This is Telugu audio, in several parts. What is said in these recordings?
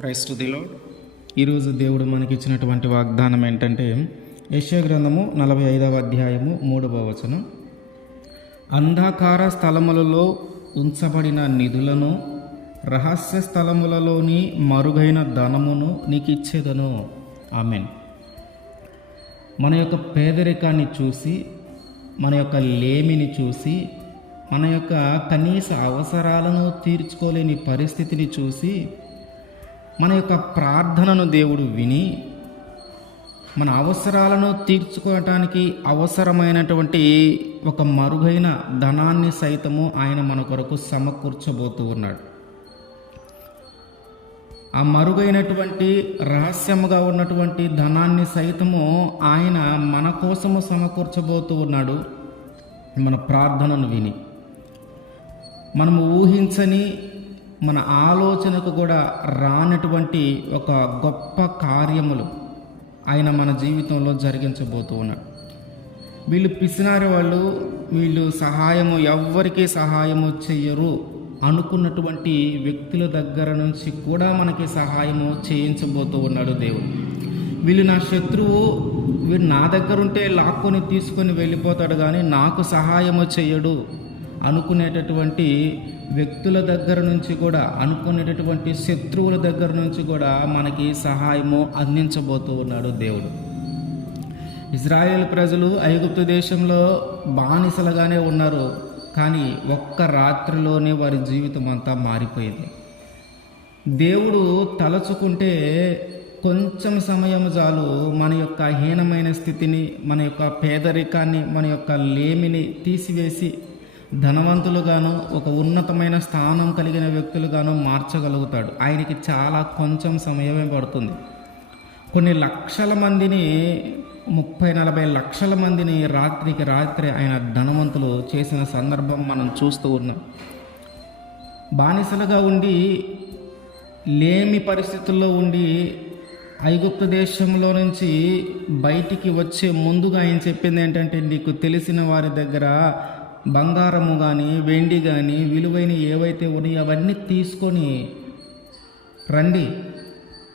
క్రైస్తుదిలో ఈరోజు దేవుడు మనకిచ్చినటువంటి వాగ్దానం ఏంటంటే యశ్య గ్రంథము నలభై ఐదవ అధ్యాయము మూడవ వచనం. అంధకార స్థలములలో ఉంచబడిన నిధులను రహస్య స్థలములలోని మరుగైన ధనమును నీకు ఇచ్చేదను ఆమెన్. మన యొక్క పేదరికాన్ని చూసి మన యొక్క లేమిని చూసి మన యొక్క కనీస అవసరాలను తీర్చుకోలేని పరిస్థితిని చూసి మన యొక్క ప్రార్థనను దేవుడు విని మన అవసరాలను తీర్చుకోవటానికి అవసరమైనటువంటి ఒక మరుగైన ధనాన్ని సైతము ఆయన మన కొరకు సమకూర్చబోతూ ఉన్నాడు. ఆ మరుగైనటువంటి రహస్యముగా ఉన్నటువంటి ధనాన్ని సైతము ఆయన మన కోసము సమకూర్చబోతూ ఉన్నాడు మన ప్రార్థనను విని. మనము ఊహించని మన ఆలోచనకు కూడా రానటువంటి ఒక గొప్ప కార్యములు ఆయన మన జీవితంలో జరిగించబోతూ ఉన్నాడు వీళ్ళు పిసినారి వాళ్ళు వీళ్ళు సహాయము ఎవ్వరికీ సహాయము చెయ్యరు అనుకున్నటువంటి వ్యక్తుల దగ్గర నుంచి కూడా మనకి సహాయము చేయించబోతూ ఉన్నాడు దేవుడు. వీళ్ళు నా శత్రువు వీడు నా దగ్గర ఉంటే లాక్కొని తీసుకొని వెళ్ళిపోతాడు కానీ నాకు సహాయము చెయ్యడు అనుకునేటటువంటి వ్యక్తుల దగ్గర నుంచి కూడా అనుకునేటటువంటి శత్రువుల దగ్గర నుంచి కూడా మనకి సహాయము అందించబోతూ ఉన్నాడు దేవుడు. ఇజ్రాయేల్ ప్రజలు ఐగుప్తు దేశంలో బానిసలుగానే ఉన్నారు కానీ ఒక్క రాత్రిలోనే వారి జీవితం అంతా మారిపోయింది. దేవుడు తలచుకుంటే కొంచెం సమయం చాలు మన యొక్క హీనమైన స్థితిని మన యొక్క పేదరికాన్ని మన యొక్క లేమిని తీసివేసి ధనవంతులుగాను ఒక ఉన్నతమైన స్థానం కలిగిన వ్యక్తులుగాను మార్చగలుగుతాడు. ఆయనకి చాలా కొంచెం సమయమే పడుతుంది. కొన్ని లక్షల మందిని ముప్పై నలభై లక్షల మందిని రాత్రికి రాత్రి ఆయన ధనవంతులు చేసిన సందర్భం మనం చూస్తూ ఉన్నాం. బానిసలుగా ఉండి లేమి పరిస్థితుల్లో ఉండి ఐగుప్తు దేశంలో నుంచి బయటికి వచ్చే ముందుగా ఆయన చెప్పింది ఏంటంటే నీకు తెలిసిన వారి దగ్గర బంగారము కానీ వెండి కానీ విలువైన ఏవైతే ఉన్నాయో అవన్నీ తీసుకొని రండి.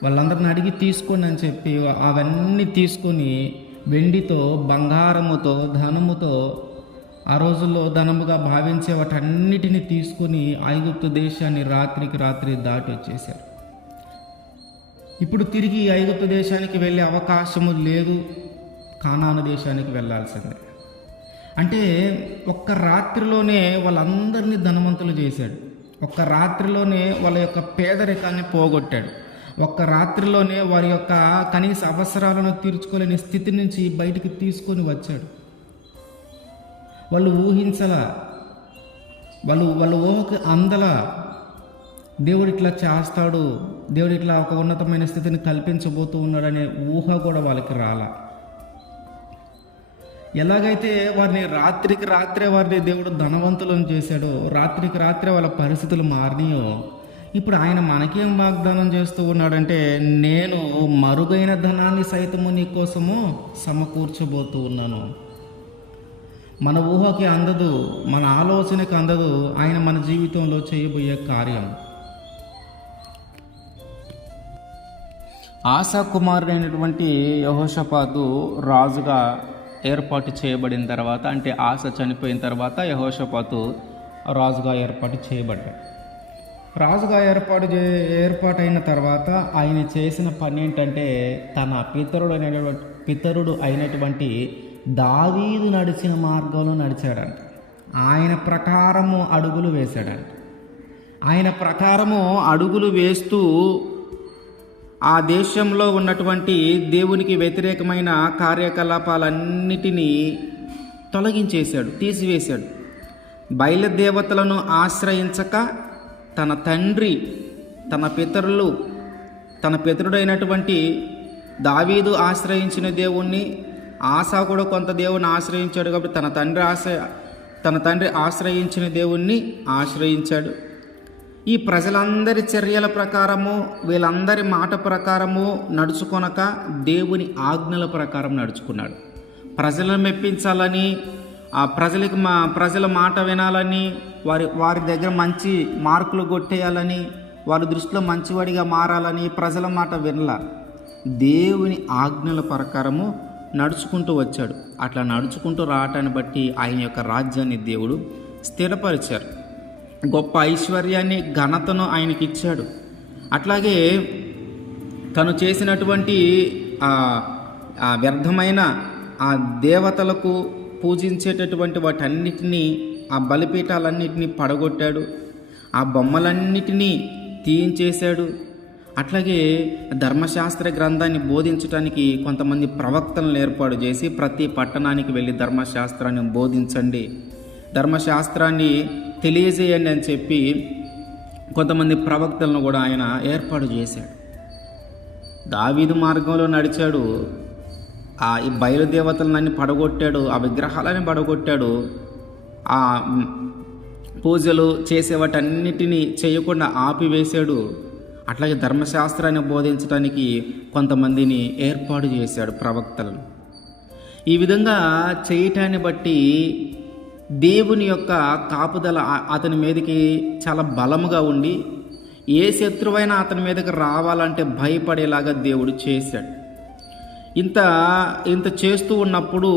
వాళ్ళందరిని అడిగి తీసుకోండి అని చెప్పి అవన్నీ తీసుకొని వెండితో బంగారముతో ధనముతో ఆ రోజుల్లో ధనముగా భావించే వాటన్నిటిని తీసుకొని ఐగుప్తు దేశాన్ని రాత్రికి రాత్రి దాటి వచ్చేసారు ఇప్పుడు తిరిగి ఐగుప్తు దేశానికి వెళ్ళే అవకాశము లేదు. కానాను దేశానికి వెళ్ళాల్సిందే. అంటే ఒక్క రాత్రిలోనే వాళ్ళందరినీ ధనవంతులు చేశాడు. ఒక్క రాత్రిలోనే వాళ్ళ యొక్క పేదరికాన్ని పోగొట్టాడు. ఒక్క రాత్రిలోనే వారి యొక్క కనీస అవసరాలను తీర్చుకోలేని స్థితి నుంచి బయటికి తీసుకొని వచ్చాడు. వాళ్ళు ఊహించలా వాళ్ళు వాళ్ళ ఊహకు అందలా దేవుడు ఇట్లా చేస్తాడు దేవుడు ఇట్లా ఒక ఉన్నతమైన స్థితిని కల్పించబోతూ ఉన్నాడనే ఊహ కూడా వాళ్ళకి రాలా. ఎలాగైతే వారిని రాత్రికి రాత్రే వారిని దేవుడు ధనవంతులను చేశాడో రాత్రికి రాత్రే వాళ్ళ పరిస్థితులు మారినాయో ఇప్పుడు ఆయన మనకేం వాగ్దానం చేస్తూ ఉన్నాడంటే నేను మరుగైన ధనాన్ని సైతము నీ కోసము సమకూర్చబోతూ ఉన్నాను. మన ఊహకి అందదు మన ఆలోచనకి అందదు ఆయన మన జీవితంలో చేయబోయే కార్యం. ఆశా కుమారుడైనటువంటి యహోషపాతు రాజుగా ఏర్పాటు చేయబడిన తర్వాత అంటే ఆశ చనిపోయిన తర్వాత యహోషపాతు రాజుగా ఏర్పాటు చేయబడ్డాడు. రాజుగా ఏర్పాటు చే ఏర్పాటైన తర్వాత ఆయన చేసిన పని ఏంటంటే తన పితరుడు అయినటువంటి పితరుడు అయినటువంటి దావీదు నడిచిన మార్గంలో నడిచాడంట. ఆయన ప్రకారము అడుగులు వేశాడంట. ఆయన ప్రకారము అడుగులు వేస్తూ ఆ దేశంలో ఉన్నటువంటి దేవునికి వ్యతిరేకమైన కార్యకలాపాలన్నిటినీ తొలగించేశాడు తీసివేశాడు. బయలుదేవతలను ఆశ్రయించక తన తండ్రి తన పితరులు తన పితరుడైనటువంటి దావీదు ఆశ్రయించిన దేవుణ్ణి ఆశా కూడా కొంత దేవుని ఆశ్రయించాడు కాబట్టి తన తండ్రి ఆశ్ర తన తండ్రి ఆశ్రయించిన దేవుణ్ణి ఆశ్రయించాడు. ఈ ప్రజలందరి చర్యల ప్రకారము వీళ్ళందరి మాట ప్రకారము నడుచుకొనక దేవుని ఆజ్ఞల ప్రకారం నడుచుకున్నాడు. ప్రజలను మెప్పించాలని ఆ ప్రజలకి మా ప్రజల మాట వినాలని వారి వారి దగ్గర మంచి మార్కులు కొట్టేయాలని వారి దృష్టిలో మంచివాడిగా మారాలని ప్రజల మాట వినలా. దేవుని ఆజ్ఞల ప్రకారము నడుచుకుంటూ వచ్చాడు. అట్లా నడుచుకుంటూ రావటాన్ని బట్టి ఆయన యొక్క రాజ్యాన్ని దేవుడు స్థిరపరిచారు. గొప్ప ఐశ్వర్యాన్ని ఘనతను ఆయనకి ఇచ్చాడు అట్లాగే తను చేసినటువంటి ఆ వ్యర్థమైన ఆ దేవతలకు పూజించేటటువంటి వాటన్నిటినీ ఆ బలిపీఠాలన్నిటినీ పడగొట్టాడు. ఆ బొమ్మలన్నిటినీ తీయించేశాడు. అట్లాగే ధర్మశాస్త్ర గ్రంథాన్ని బోధించడానికి కొంతమంది ప్రవక్తలను ఏర్పాటు చేసి ప్రతి పట్టణానికి వెళ్ళి ధర్మశాస్త్రాన్ని బోధించండి. ధర్మశాస్త్రాన్ని తెలియజేయండి అని చెప్పి కొంతమంది ప్రవక్తలను కూడా ఆయన ఏర్పాటు చేశాడు. దావీదు మార్గంలో నడిచాడు. ఆ ఈ బయలుదేవతలన్నీ పడగొట్టాడు. ఆ విగ్రహాలని పడగొట్టాడు. ఆ పూజలు చేసే వాటన్నిటినీ చేయకుండా ఆపివేశాడు. అట్లాగే ధర్మశాస్త్రాన్ని బోధించడానికి కొంతమందిని ఏర్పాటు చేశాడు ప్రవక్తలను. ఈ విధంగా చేయటాన్ని బట్టి దేవుని యొక్క కాపుదల అతని మీదకి చాలా బలముగా ఉండి ఏ శత్రువైనా అతని మీదకి రావాలంటే భయపడేలాగా దేవుడు చేశాడు. ఇంత ఇంత చేస్తూ ఉన్నప్పుడు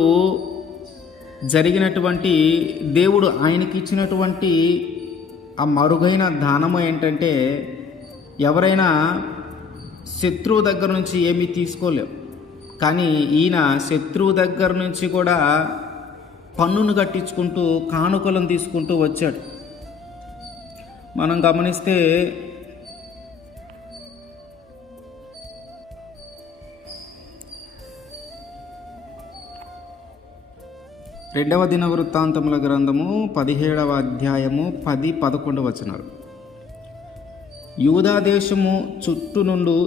జరిగినటువంటి దేవుడు ఆయనకి ఇచ్చినటువంటి ఆ మరుగైన దానము ఏంటంటే ఎవరైనా శత్రువు దగ్గర నుంచి ఏమీ తీసుకోలేవు. కానీ ఈయన శత్రువు దగ్గర నుంచి కూడా పన్నును కట్టించుకుంటూ కానుకలను తీసుకుంటూ వచ్చాడు. మనం గమనిస్తే రెండవ దిన వృత్తాంతముల గ్రంథము పదిహేడవ అధ్యాయము పది పదకొండు వచనాలు. యూదా దేశము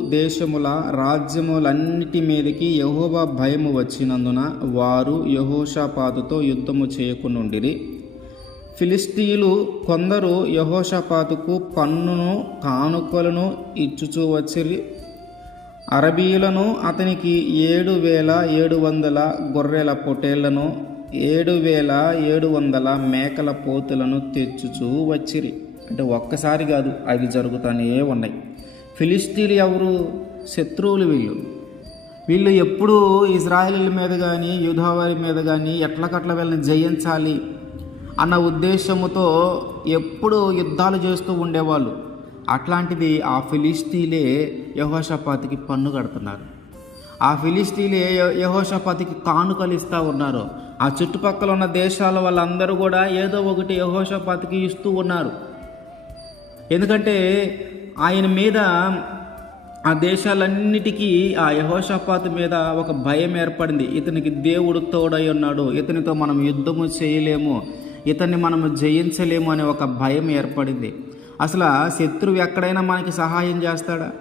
దేశముల రాజ్యములన్నిటి మీదకి యహోవా భయము వచ్చినందున వారు యహోషాపాతుతో యుద్ధము చేయకునుండిరి ఫిలిస్తీయులు కొందరు యహోషపాతుకు పన్నును కానుకలను ఇచ్చుచూ వచ్చిరి. అరబీయులను అతనికి ఏడు వేల ఏడు వందల గొర్రెల పొటేళ్ళను ఏడు వేల ఏడు వందల మేకల పోతులను తెచ్చుచూ వచ్చిరి. అంటే ఒక్కసారి కాదు అవి జరుగుతూనే ఉన్నాయి. ఫిలిస్తీన్లు ఎవరు? శత్రువులు వీళ్ళు. వీళ్ళు ఎప్పుడూ ఇజ్రాయేలీల మీద కానీ యూదావారి మీద కానీ ఎట్లకట్ల వీళ్ళని జయించాలి అన్న ఉద్దేశముతో ఎప్పుడు యుద్ధాలు చేస్తూ ఉండేవాళ్ళు. అట్లాంటిది ఆ ఫిలిస్తీలే యహోషపాతికి పన్ను కడుతున్నారు. ఆ ఫిలిస్తీలే యహోషపాతికి కానుకలు ఇస్తూ ఉన్నారు. ఆ చుట్టుపక్కల ఉన్న దేశాల వాళ్ళందరూ కూడా ఏదో ఒకటి యహోషపాతికి ఇస్తూ ఉన్నారు. ఎందుకంటే ఆయన మీద ఆ దేశాలన్నిటికీ ఆ యహోషపాత్ మీద ఒక భయం ఏర్పడింది. ఇతనికి దేవుడు తోడై ఉన్నాడు. ఇతనితో మనం యుద్ధము చేయలేము. ఇతన్ని మనం జయించలేము అనే ఒక భయం ఏర్పడింది. అసలు శత్రువు ఎక్కడైనా మనకి సహాయం చేస్తాడా?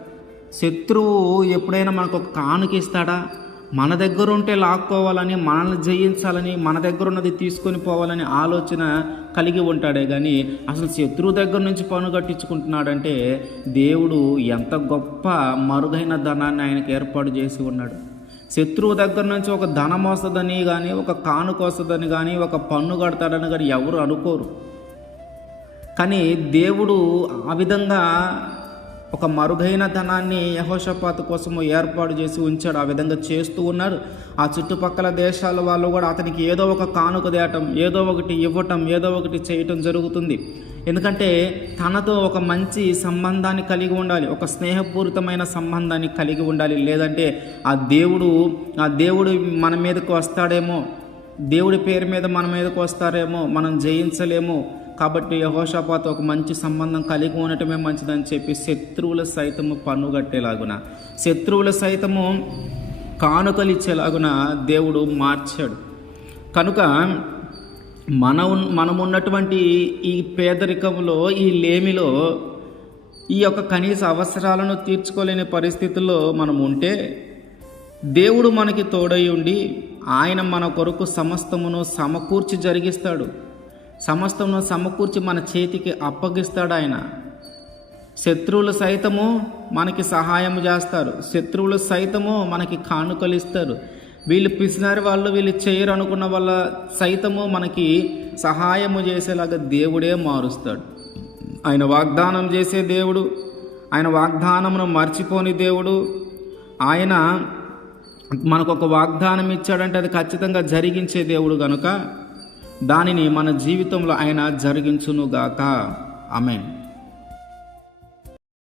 శత్రువు ఎప్పుడైనా మనకు ఒక కానుకిస్తాడా మన దగ్గర ఉంటే లాక్కోవాలని మనల్ని జయించాలని మన దగ్గర ఉన్నది తీసుకొని పోవాలని ఆలోచన కలిగి ఉంటాడే. కానీ అసలు శత్రువు దగ్గర నుంచి పన్ను కట్టించుకుంటున్నాడంటే దేవుడు ఎంత గొప్ప మరుగైన ధనాన్ని ఆయనకు ఏర్పాటు చేసి ఉన్నాడు. శత్రువు దగ్గర నుంచి ఒక ధనం వస్తుందని కానీ ఒక కానుక వస్తుందని కానీ ఒక పన్ను కడతాడని కానీ ఎవరు అనుకోరు. కానీ దేవుడు ఆ విధంగా ఒక మరుగైన ధనాన్ని యహోషపాత కోసము ఏర్పాటు చేసి ఉంచాడు ఆ విధంగా చేస్తూ ఉన్నాడు ఆ చుట్టుపక్కల దేశాల వాళ్ళు కూడా అతనికి ఏదో ఒక కానుక దేయటం ఏదో ఒకటి ఇవ్వటం ఏదో ఒకటి చేయటం జరుగుతుంది. ఎందుకంటే తనతో ఒక మంచి సంబంధాన్ని కలిగి ఉండాలి ఒక స్నేహపూరితమైన సంబంధాన్ని కలిగి ఉండాలి. లేదంటే ఆ దేవుడు ఆ దేవుడు మన మీదకు వస్తాడేమో దేవుడి పేరు మీద మన మీదకు వస్తారేమో మనం జయించలేము. కాబట్టి యహోషాపాత్ ఒక మంచి సంబంధం కలిగి ఉండటమే మంచిదని చెప్పి శత్రువుల సైతము పన్ను కట్టేలాగున శత్రువుల సైతము కానుకలు ఇచ్చేలాగున దేవుడు మార్చాడు. కనుక మన మనమున్నటువంటి మనం ఉన్నటువంటి ఈ పేదరికంలో ఈ లేమిలో ఈ యొక్క కనీస అవసరాలను తీర్చుకోలేని పరిస్థితుల్లో మనం ఉంటే దేవుడు మనకి తోడై ఉండి ఆయన మన కొరకు సమస్తమును సమకూర్చి జరిగిస్తాడు. సమస్తమును సమకూర్చి మన చేతికి అప్పగిస్తాడు ఆయన శత్రువులు సైతము మనకి సహాయం చేస్తారు. శత్రువులు సైతము మనకి కానుకలు ఇస్తారు. వీళ్ళు పిసినారి వాళ్ళు వీళ్ళు చేయరు అనుకున్న వాళ్ళ సైతము మనకి సహాయము చేసేలాగా దేవుడే మారుస్తాడు. ఆయన వాగ్దానం చేసే దేవుడు ఆయన వాగ్దానమును మర్చిపోని దేవుడు. ఆయన మనకు ఒక వాగ్దానం ఇచ్చాడంటే అది ఖచ్చితంగా జరిగించే దేవుడు కనుక దానిని మన జీవితంలో ఆయన జరిగించునుగాక. అమెన్